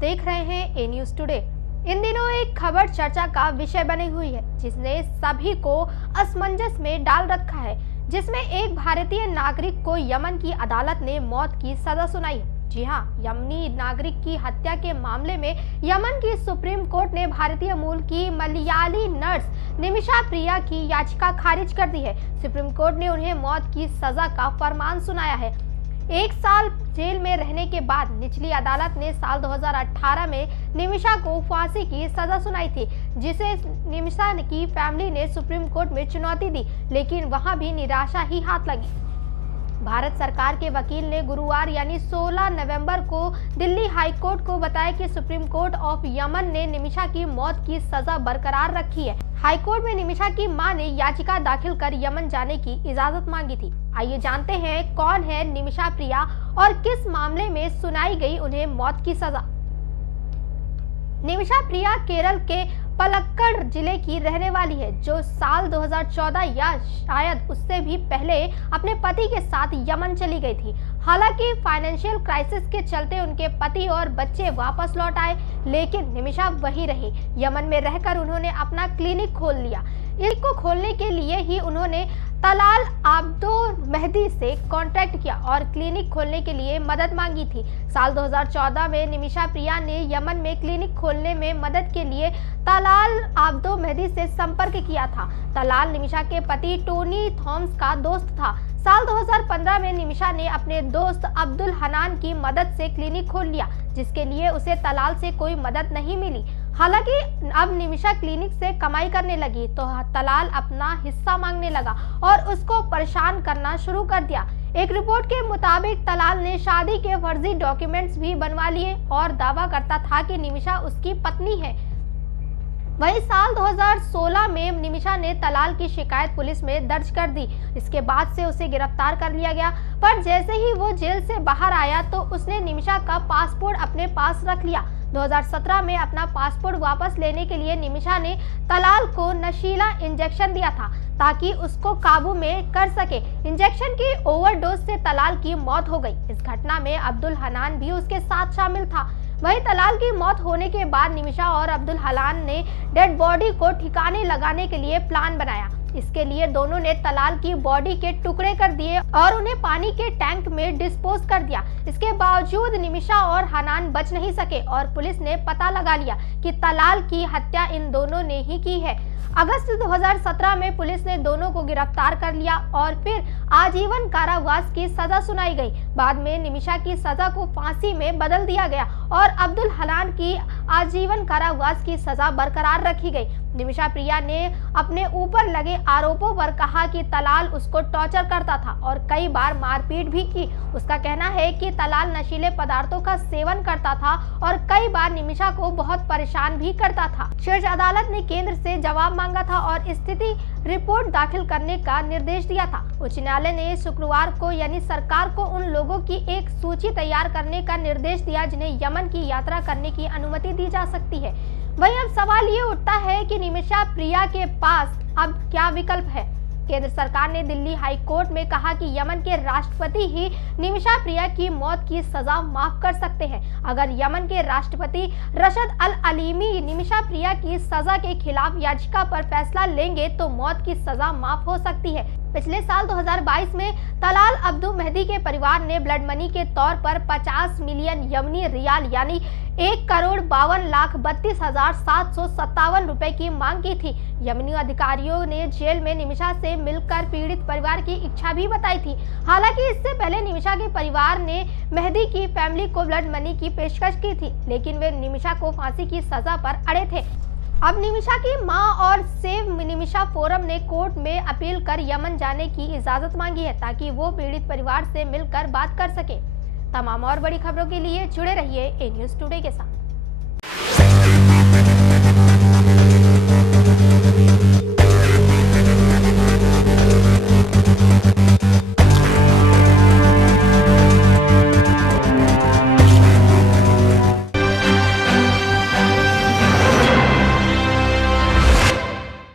देख रहे हैं ए न्यूज टुडे। इन दिनों एक खबर चर्चा का विषय बनी हुई है जिसने सभी को असमंजस में डाल रखा है, जिसमें एक भारतीय नागरिक को यमन की अदालत ने मौत की सजा सुनाई है। जी हां, यमनी नागरिक की हत्या के मामले में यमन की सुप्रीम कोर्ट ने भारतीय मूल की मलयाली नर्स निमिषा प्रिया की याचिका खारिज कर दी है। सुप्रीम कोर्ट ने उन्हें मौत की सजा का फरमान सुनाया है। 1 साल जेल में रहने के बाद निचली अदालत ने साल 2018 में निमिषा को फांसी की सजा सुनाई थी, जिसे निमिषा की फैमिली ने सुप्रीम कोर्ट में चुनौती दी, लेकिन वहां भी निराशा ही हाथ लगी। भारत सरकार के वकील ने गुरुवार यानी 16 नवंबर को दिल्ली हाई कोर्ट को बताया कि सुप्रीम कोर्ट ऑफ यमन ने निमिषा की मौत की सजा बरकरार रखी है। हाई कोर्ट में निमिषा की मां ने याचिका दाखिल कर यमन जाने की इजाजत मांगी थी। आइए जानते हैं कौन है निमिषा प्रिया और किस मामले में सुनाई गई उन्हें मौत की सजा। निमिषा प्रिया केरल के पलक्कड़ जिले की रहने वाली है, जो साल 2014 या शायद उससे भी पहले अपने पति के साथ यमन चली गई थी। हालांकि फाइनेंशियल क्राइसिस के चलते उनके पति और बच्चे वापस लौट आए, लेकिन निमिषा वहीं रही। यमन में रहकर उन्होंने अपना क्लिनिक खोल लिया। इसको खोलने के लिए ही उन्होंने तलाल आब्दो मेहदी से कांटेक्ट किया और क्लिनिक खोलने के लिए मदद मांगी थी। साल 2014 में निमिषा प्रिया ने यमन में क्लिनिक खोलने में मदद के लिए तलाल आब्दो मेहदी से संपर्क किया था। तलाल निमिषा के पति टोनी थॉमस का दोस्त था। साल 2015 में निमिषा ने अपने दोस्त अब्दुल हनान की मदद से क्लिनिक खोल लिया, जिसके लिए उसे तलाल से कोई मदद नहीं मिली। हालांकि अब निमिषा क्लिनिक से कमाई करने लगी तो तलाल अपना हिस्सा मांगने लगा और उसको परेशान करना शुरू कर दिया। एक रिपोर्ट के मुताबिक तलाल ने शादी के फर्जी डॉक्यूमेंट्स भी बनवा लिए और दावा करता था कि निमिषा उसकी पत्नी है। वही साल 2016 में निमिषा ने तलाल की शिकायत पुलिस में दर्ज कर दी। इसके बाद से उसे गिरफ्तार कर लिया गया, पर जैसे ही वो जेल से बाहर आया तो उसने निमिषा का पासपोर्ट अपने पास रख लिया। 2017 में अपना पासपोर्ट वापस लेने के लिए निमिषा ने तलाल को नशीला इंजेक्शन दिया था ताकि उसको काबू में कर सके। इंजेक्शन की ओवरडोज से तलाल की मौत हो गई। इस घटना में अब्दुल हनान भी उसके साथ शामिल था। वहीं तलाल की मौत होने के बाद निमिषा और अब्दुल हनान ने डेड बॉडी को ठिकाने लगाने के लिए प्लान बनाया। इसके लिए दोनों ने तलाल की बॉडी के टुकड़े कर दिए और उन्हें पानी के टैंक में डिस्पोज कर दिया। इसके बावजूद निमिषा और हनान बच नहीं सके और पुलिस ने पता लगा लिया कि तलाल की हत्या इन दोनों ने ही की है। अगस्त 2017 में पुलिस ने दोनों को गिरफ्तार कर लिया और फिर आजीवन कारावास की सजा सुनाई गई। बाद में निमिषा की सजा को फांसी में बदल दिया गया और अब्दुल हनान की आजीवन कारावास की सजा बरकरार रखी गई। निमिषा प्रिया ने अपने ऊपर लगे आरोपों पर कहा कि तलाल उसको टॉर्चर करता था और कई बार मारपीट भी की। उसका कहना है कि तलाल नशीले पदार्थों का सेवन करता था और कई बार निमिषा को बहुत परेशान भी करता था। शीर्ष अदालत ने केंद्र से जवाब मांगा था और स्थिति रिपोर्ट दाखिल करने का निर्देश दिया था। उच्च न्यायालय ने शुक्रवार को यानी सरकार को उन लोगों की एक सूची तैयार करने का निर्देश दिया जिन्हें यमन की यात्रा करने की अनुमति दी जा सकती है। वहीं अब सवाल ये उठता है कि निमिषा प्रिया के पास अब क्या विकल्प है। केंद्र सरकार ने दिल्ली हाई कोर्ट में कहा कि यमन के राष्ट्रपति ही निमिषा प्रिया की मौत की सजा माफ कर सकते हैं। अगर यमन के राष्ट्रपति रशद अल अलीमी निमिषा प्रिया की सजा के खिलाफ याचिका पर फैसला लेंगे तो मौत की सजा माफ हो सकती है। पिछले साल 2022 में तलाल अब्दु मेहदी के परिवार ने ब्लड मनी के तौर पर 50 मिलियन यमनी रियाल यानी 1,52,32,757 रुपए की मांग की थी। यमनी अधिकारियों ने जेल में निमिषा से मिलकर पीड़ित परिवार की इच्छा भी बताई थी। हालांकि इससे पहले निमिषा के परिवार ने मेहदी की फैमिली को ब्लड मनी की पेशकश की थी, लेकिन वे निमिषा को फांसी की सजा पर अड़े थे। अब निमिषा की मां और सेव निमिषा फोरम ने कोर्ट में अपील कर यमन जाने की इजाजत मांगी है ताकि वो पीड़ित परिवार से मिलकर बात कर सके। तमाम और बड़ी खबरों के लिए जुड़े रहिए ए न्यूज टुडे के साथ।